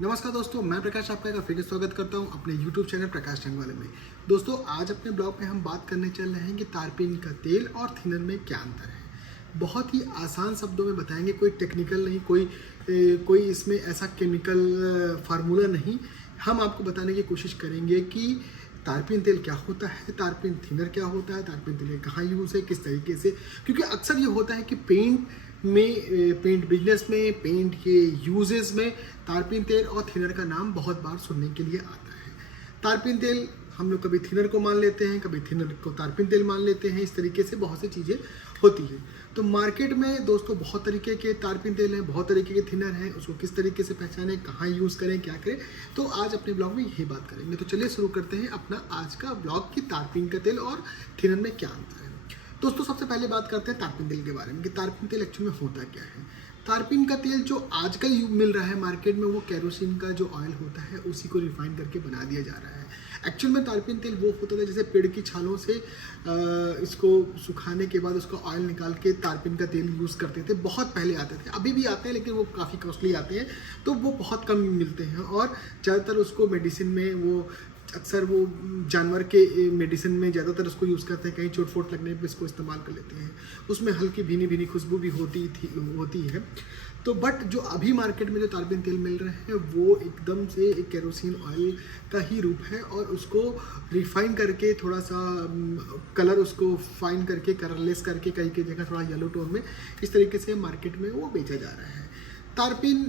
नमस्कार दोस्तों, मैं प्रकाश आपका एक बार फिर से स्वागत करता हूं अपने YouTube चैनल प्रकाश टंगवाले में। दोस्तों, आज अपने ब्लॉग में हम बात करने चल रहे हैं कि तारपीन का तेल और थिनर में क्या अंतर है। बहुत ही आसान शब्दों में बताएंगे, कोई टेक्निकल नहीं, कोई इसमें ऐसा केमिकल फार्मूला नहीं। हम आपको बताने की कोशिश करेंगे कि तारपीन तेल क्या होता है, तारपीन थिनर क्या होता है, तारपीन तेल कहाँ यूज़ है, किस तरीके से। क्योंकि अक्सर ये होता है कि पेंट बिजनेस में, पेंट के यूजेस में तारपीन तेल और थिनर का नाम बहुत बार सुनने के लिए आता है। तारपीन तेल हम लोग कभी थिनर को मान लेते हैं, कभी थिनर को तारपीन तेल मान लेते हैं। इस तरीके से बहुत सी चीज़ें होती है। तो मार्केट में दोस्तों बहुत तरीके के तारपीन तेल हैं, बहुत तरीके के थिनर हैं। उसको किस तरीके से पहचानें, कहाँ यूज़ करें, क्या करें, तो आज अपने ब्लॉग में यही बात करेंगे। तो चलिए शुरू करते हैं अपना आज का ब्लॉग कि तारपीन का तेल और थिनर में क्या अंतर है। दोस्तों, सबसे पहले बात करते हैं तारपीन तेल के बारे में कि तारपीन तेल एक्चुअल में होता क्या है। तारपीन का तेल जो आजकल मिल रहा है मार्केट में, वो केरोसिन का जो ऑयल होता है उसी को रिफाइन करके बना दिया जा रहा है। एक्चुअल में तारपीन तेल वो होता था जैसे पेड़ की छालों से इसको सुखाने के बाद उसका ऑयल निकाल के तारपीन का तेल यूज़ करते थे। बहुत पहले आते थे, अभी भी आते हैं लेकिन वो काफ़ी कॉस्टली आते हैं, तो वो बहुत कम मिलते हैं। और ज़्यादातर उसको मेडिसिन में अक्सर वो जानवर के मेडिसिन में ज़्यादातर उसको यूज़ करते हैं। कहीं चोट फोट लगने पे इसको इस्तेमाल कर लेते हैं। उसमें हल्की भीनी भीनी खुशबू भी होती है। तो बट जो अभी मार्केट में जो तारपीन तेल मिल रहे हैं वो एकदम से एक केरोसिन ऑयल का ही रूप है, और उसको रिफाइन करके थोड़ा सा कलर उसको फाइन करके, कलरलेस करके, कई की जगह थोड़ा येलो टोन में, इस तरीके से मार्केट में वो बेचा जा रहा है। तारपीन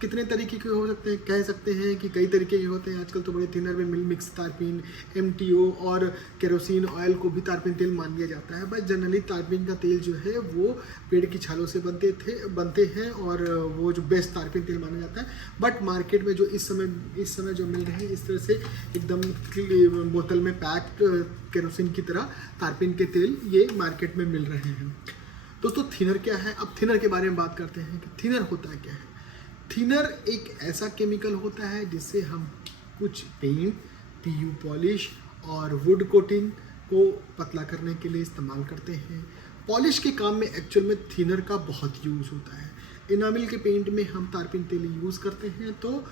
कितने तरीके के हो सकते हैं, कह सकते हैं कि कई तरीके के होते हैं। आजकल तो बड़े थिनर में मिक्स तारपीन, MTO और केरोसिन ऑयल को भी तारपीन तेल मान लिया जाता है। बट जनरली तारपीन का तेल जो है वो पेड़ की छालों से बनते हैं, और वो जो बेस्ट तारपीन तेल माना जाता है। बट मार्केट में जो इस समय जो मिल रहे हैं, इस तरह से एकदम बोतल में पैक केरोसिन की तरह तारपीन के तेल ये मार्केट में मिल रहे हैं। दोस्तों, थिनर क्या है? अब थिनर के बारे में बात करते हैं कि थिनर होता क्या है। थिनर एक ऐसा केमिकल होता है जिससे हम कुछ पेंट, PU पॉलिश और वुड कोटिंग को पतला करने के लिए इस्तेमाल करते हैं। पॉलिश के काम में एक्चुअल में थिनर का बहुत यूज़ होता है। इनामिल के पेंट में हम तारपीन तेल यूज़ करते हैं, तो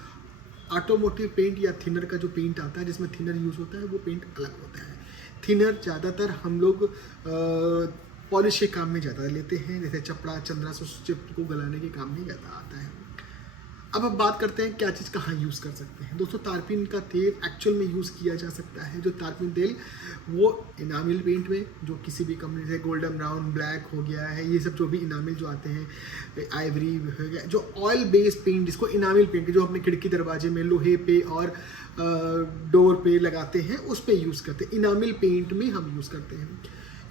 ऑटोमोटिव पेंट या थिनर का जो पेंट आता है जिसमें थिनर यूज़ होता है वो पेंट अलग होता है। थिनर ज़्यादातर हम लोग पॉलिश के काम में ज़्यादा लेते हैं, जैसे चपड़ा, चंद्रा चिप को गलाने के काम में ज़्यादा आता है। अब बात करते हैं क्या चीज़ कहाँ यूज़ कर सकते हैं। दोस्तों, तारपीन का तेल एक्चुअल में यूज़ किया जा सकता है। जो तारपीन तेल वो इनामिल पेंट में, जो किसी भी कंपनी से गोल्डन ब्राउन, ब्लैक हो गया है, ये सब जो भी इनामिल जो आते हैं, आइवरी हो गया, जो ऑयल बेस्ड पेंट जिसको इनामिल पेंट, जो अपने खिड़की दरवाजे में लोहे पे और डोर पे लगाते हैं, उस पर यूज़ करते हैं। इनामिल पेंट में हम यूज़ करते हैं।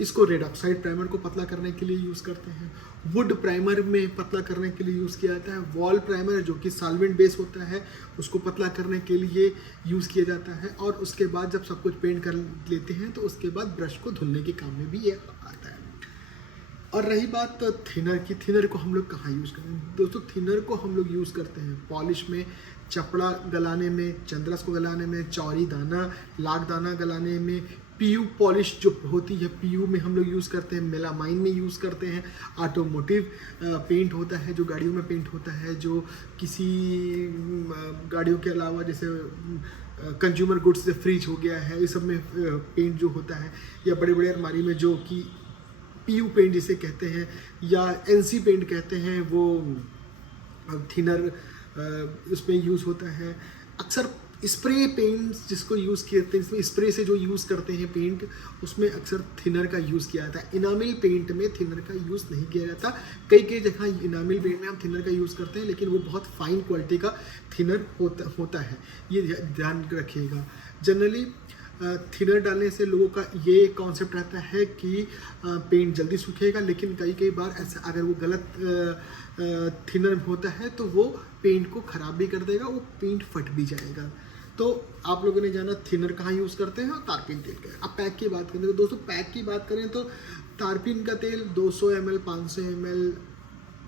इसको रेड ऑक्साइड प्राइमर को पतला करने के लिए यूज़ करते हैं। वुड प्राइमर में पतला करने के लिए यूज़ किया जाता है। वॉल प्राइमर जो कि सॉल्वेंट बेस होता है, उसको पतला करने के लिए यूज़ किया जाता है। और उसके बाद जब सब कुछ पेंट कर लेते हैं तो उसके बाद ब्रश को धुलने के काम में भी ये आता है। और रही बात थिनर की, थिनर को हम लोग कहाँ यूज़ करते हैं। दोस्तों, थिनर को हम लोग यूज़ करते हैं पॉलिश में, चपड़ा गलाने में, चंद्रस को गलाने में, चौरी दाना, लाख दाना गलाने में, PU पॉलिश जो होती है PU में हम लोग यूज़ करते हैं, मेलामाइन में यूज़ करते हैं। ऑटोमोटिव पेंट होता है, जो गाड़ियों में पेंट होता है, जो किसी गाड़ियों के अलावा जैसे कंज्यूमर गुड्स से फ्रिज हो गया है, इस सब में पेंट जो होता है, या बड़े बड़े अलमारी में जो कि PU पेंट जिसे कहते हैं या NC पेंट कहते हैं, वो थिनर उसमें यूज़ होता है। अक्सर स्प्रे पेंट्स जिसको यूज़ करते हैं, इसमें स्प्रे से जो यूज़ करते हैं पेंट, उसमें अक्सर थिनर का यूज़ किया जाता है। इनामिल पेंट में थिनर का यूज़ नहीं किया जाता। कई जगह इनामिल पेंट में हम थिनर का यूज़ करते हैं, लेकिन वो बहुत फाइन क्वालिटी का थिनर होता है, ये ध्यान रखिएगा। जनरली थिनर डालने से लोगों का ये कॉन्सेप्ट रहता है कि पेंट जल्दी सूखेगा, लेकिन कई बार ऐसा अगर वो गलत थिनर होता है तो वो पेंट को ख़राब भी कर देगा, वो पेंट फट भी जाएगा। तो आप लोगों ने जाना थिनर कहाँ यूज़ करते हैं और तारपीन तेल का। अब पैक की बात करें तो दोस्तों, पैक की बात करें तो तारपीन का तेल 200 ml, 500 ml,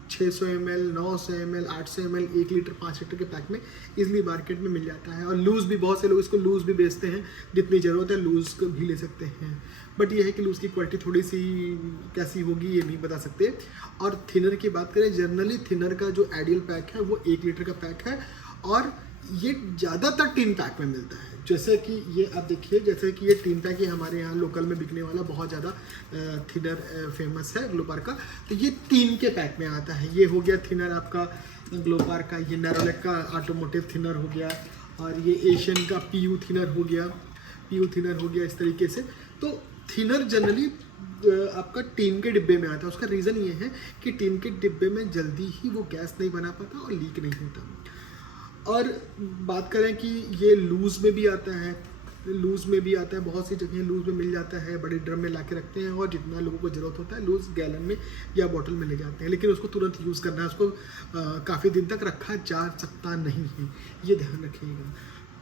600 ml, 900 ml, 800 ml, 1 litre, 5 litre के पैक में इजीली मार्केट में मिल जाता है। और लूज़ भी बहुत से लोग इसको लूज़ भी बेचते हैं, जितनी ज़रूरत है लूज़ को भी ले सकते हैं। बट ये है कि लूज़ की क्वालिटी थोड़ी सी कैसी होगी ये नहीं बता सकते। और थिनर की बात करें, जनरली थिनर का जो आइडियल पैक है वो 1 लीटर का पैक है, और ये ज़्यादातर टीन पैक में मिलता है। जैसे कि ये आप देखिए, जैसे कि ये टीन पैक ही हमारे यहाँ लोकल में बिकने वाला बहुत ज़्यादा थिनर फेमस है ग्लोपार का। तो ये 3 के पैक में आता है। ये हो गया थिनर आपका ग्लोपार का, ये नेरोलैक का ऑटोमोटिव थिनर हो गया, और ये एशियन का पीयू थिनर हो गया इस तरीके से। तो थिनर जनरली आपका टीन के डिब्बे में आता है। उसका रीज़न ये है कि टीन के डिब्बे में जल्दी ही वो गैस नहीं बना पाता और लीक नहीं होता। और बात करें कि ये लूज़ में भी आता है, बहुत सी जगह लूज़ में मिल जाता है। बड़े ड्रम में ला के रखते हैं और जितना लोगों को ज़रूरत होता है लूज़ गैलन में या बॉटल में ले जाते हैं, लेकिन उसको तुरंत यूज़ करना है, उसको काफ़ी दिन तक रखा जा सकता नहीं है, ये ध्यान रखिएगा।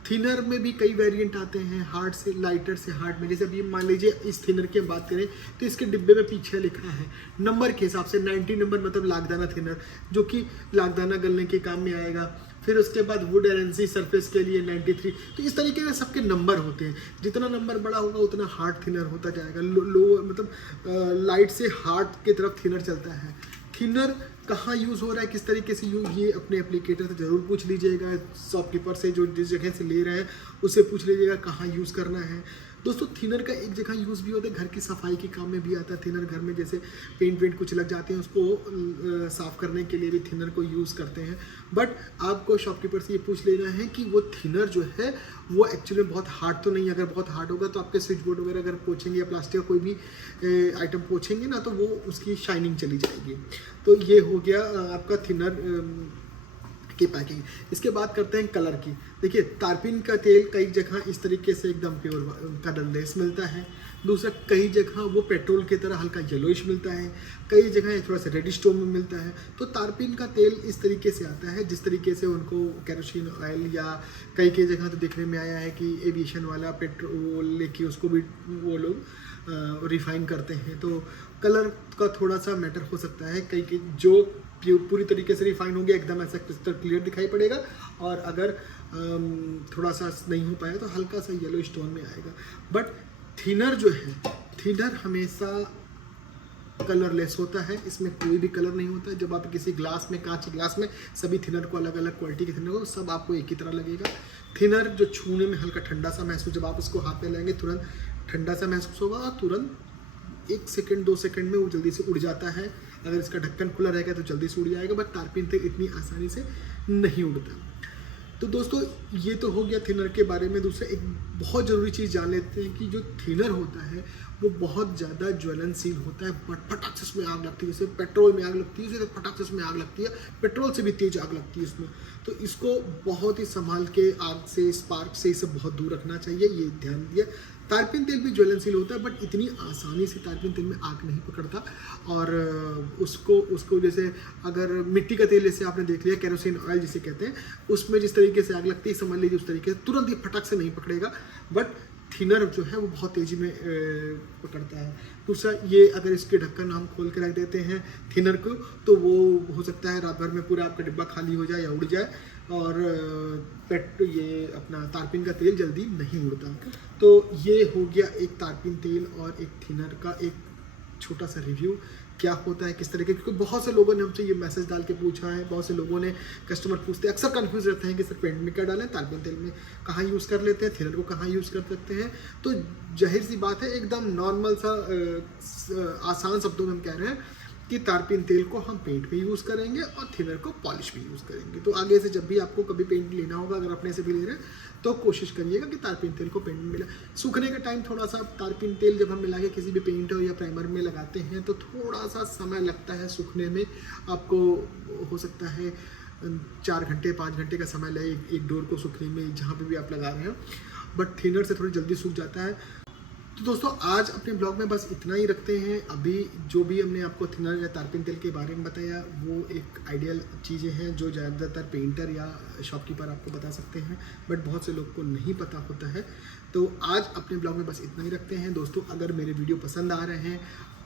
थिनर में भी कई वेरिएंट आते हैं, हार्ड से लाइटर से हार्ड में। जैसे अभी मान लीजिए इस थिनर की हम बात करें तो इसके डिब्बे में पीछे लिखा है नंबर के हिसाब से 90 नंबर, मतलब लाखदाना थिनर, जो कि लाखदाना गलने के काम में आएगा। फिर उसके बाद वुड एरेंसी सरफेस के लिए 93। तो इस तरीके से सबके नंबर होते हैं। जितना नंबर बड़ा होगा उतना हार्ड थिनर होता जाएगा। लो मतलब लाइट से हार्ड की तरफ थिनर चलता है। थिनर कहाँ यूज़ हो रहा है, किस तरीके से यूज़, ये अपने एप्लीकेटर से ज़रूर पूछ लीजिएगा। शॉपकीपर से जो जिस जगह से ले रहे हैं उससे पूछ लीजिएगा कहाँ यूज़ करना है। दोस्तों थिनर का एक जगह यूज़ भी होता है, घर की सफाई के काम में भी आता है थिनर। घर में जैसे पेंट कुछ लग जाते हैं, उसको साफ़ करने के लिए भी थिनर को यूज़ करते हैं। बट आपको शॉपकीपर से ये पूछ लेना है कि वो थिनर जो है वो एक्चुअली बहुत हार्ड तो नहीं है। अगर बहुत हार्ड होगा तो आपके स्विच बोर्ड वगैरह अगर पोछेंगे या प्लास्टिक का कोई भी आइटम पोछेंगे ना, तो वो उसकी शाइनिंग चली जाएगी। तो ये हो गया आपका थिनर की पैकिंग। इसके बाद करते हैं कलर की। देखिए तारपीन का तेल कई जगह इस तरीके से एकदम प्योर कलरलेस मिलता है। दूसरा कई जगह वो पेट्रोल की तरह हल्का येलोइश मिलता है, कई जगह थोड़ा सा रेडिश टोन में मिलता है। तो तारपीन का तेल इस तरीके से आता है जिस तरीके से उनको केरोसिन ऑयल या कई जगह तो देखने में आया है कि एविएशन वाला पेट्रोल लेके उसको भी वो लोग रिफाइन करते हैं। तो कलर का थोड़ा सा मैटर हो सकता है। कई जो पूरी तरीके से रिफाइन हो गया एकदम ऐसा क्रिस्टल क्लियर दिखाई पड़ेगा, और अगर थोड़ा सा नहीं हो पाया तो हल्का सा येलो स्टोन में आएगा। बट थिनर जो है, थिनर हमेशा कलरलेस होता है, इसमें कोई भी कलर नहीं होता है। जब आप किसी ग्लास में, कांच के ग्लास में, सभी थिनर को अलग अलग क्वालिटी के थिनर को सब आपको एक ही तरह लगेगा। थिनर जो छूने में हल्का ठंडा सा महसूस, जब आप उसको हाथ में लेंगे तुरंत ठंडा सा महसूस होगा और तुरंत 1 सेकंड 2 सेकंड में वो जल्दी से उड़ जाता है। अगर इसका ढक्कन खुला रहेगा तो जल्दी से उड़ जाएगा, बट तारपीन तेल इतनी आसानी से नहीं उड़ता। तो दोस्तों ये तो हो गया थिनर के बारे में। दूसरा एक बहुत ज़रूरी चीज़ जान लेते हैं कि जो थिनर होता है वो बहुत ज़्यादा ज्वलनशील होता है। बट फटाक से उसमें आग लगती है, जैसे पेट्रोल में आग लगती है उसे फटाक से उसमें आग लगती है, पेट्रोल से भी तेज आग लगती है इसमें। तो इसको बहुत ही संभाल के आग से, स्पार्क से इसे बहुत दूर रखना चाहिए, ये ध्यान दिया। तारपीन तेल भी ज्वलनशील होता है, बट इतनी आसानी से तारपीन तेल में आग नहीं पकड़ता। और उसको जैसे अगर मिट्टी का तेल जैसे आपने देख लिया, केरोसिन ऑयल जिसे कहते हैं, उसमें जिस तरीके से आग लगती है समझ लीजिए उस तरीके से तुरंत ही फटक से नहीं पकड़ेगा। बट थिनर जो है वो बहुत तेज़ी में पकड़ता है। दूसरा ये अगर इसके ढक्कन हम खोल के रख देते हैं थिनर को, तो वो हो सकता है रात भर में पूरा आपका डिब्बा खाली हो जाए या उड़ जाए, और ये अपना तारपीन का तेल जल्दी नहीं उड़ता। तो ये हो गया एक तारपीन तेल और एक थिनर का एक छोटा सा रिव्यू, क्या होता है किस तरीके, क्योंकि बहुत से लोगों ने हमसे ये मैसेज डाल के पूछा है। बहुत से लोगों ने, कस्टमर पूछते हैं, अक्सर कंफ्यूज रहते हैं कि सर पेंट में क्या डालें, तारपीन तेल में कहाँ यूज़ कर लेते हैं, थिनर को कहाँ यूज़ कर सकते हैं। तो जाहिर सी बात है, एकदम नॉर्मल सा आसान शब्दों में हम कह रहे हैं कि तारपीन तेल को हम पेंट में यूज़ करेंगे और थिनर को पॉलिश में यूज़ करेंगे। तो आगे से जब भी आपको कभी पेंट लेना होगा, अगर अपने से भी ले रहे हैं, तो कोशिश करिएगा कि तारपीन तेल को पेंट में मिला। सूखने के टाइम थोड़ा सा तारपीन तेल जब हम मिला के किसी भी पेंट या प्राइमर में लगाते हैं तो थोड़ा सा समय लगता है सूखने में। आपको हो सकता है 4 घंटे 5 घंटे का समय लगे एक डोर को सूखने में, जहाँ पे भी आप लगा रहे हैं। बट थिनर से थोड़ी जल्दी सूख जाता है। तो दोस्तों आज अपने ब्लॉग में बस इतना ही रखते हैं। अभी जो भी हमने आपको थिनर या तारपीन तेल के बारे में बताया वो एक आइडियल चीज़ें हैं जो ज़्यादातर पेंटर या शॉपकीपर आपको बता सकते हैं, बट बहुत से लोग को नहीं पता होता है। तो आज अपने ब्लॉग में बस इतना ही रखते हैं। दोस्तों अगर मेरे वीडियो पसंद आ रहे हैं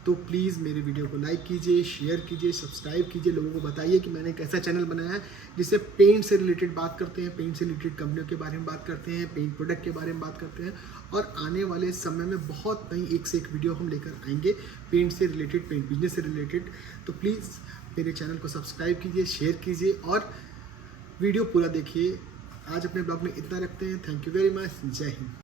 तो प्लीज़ मेरे वीडियो को लाइक कीजिए, शेयर कीजिए, सब्सक्राइब कीजिए। लोगों को बताइए कि मैंने एक ऐसा चैनल बनाया है जिससे पेंट से रिलेटेड बात करते हैं, पेंट से रिलेटेड कंपनियों के बारे में बात करते हैं, पेंट प्रोडक्ट के बारे में बात करते हैं। और आने वाले समय में बहुत नई एक से एक वीडियो हम लेकर आएंगे पेंट से रिलेटेड, पेंट बिजनेस से रिलेटेड। तो प्लीज़ मेरे चैनल को सब्सक्राइब कीजिए, शेयर कीजिए और वीडियो पूरा देखिए। आज अपने ब्लॉग में इतना रखते हैं। Thank you very much. जय हिंद।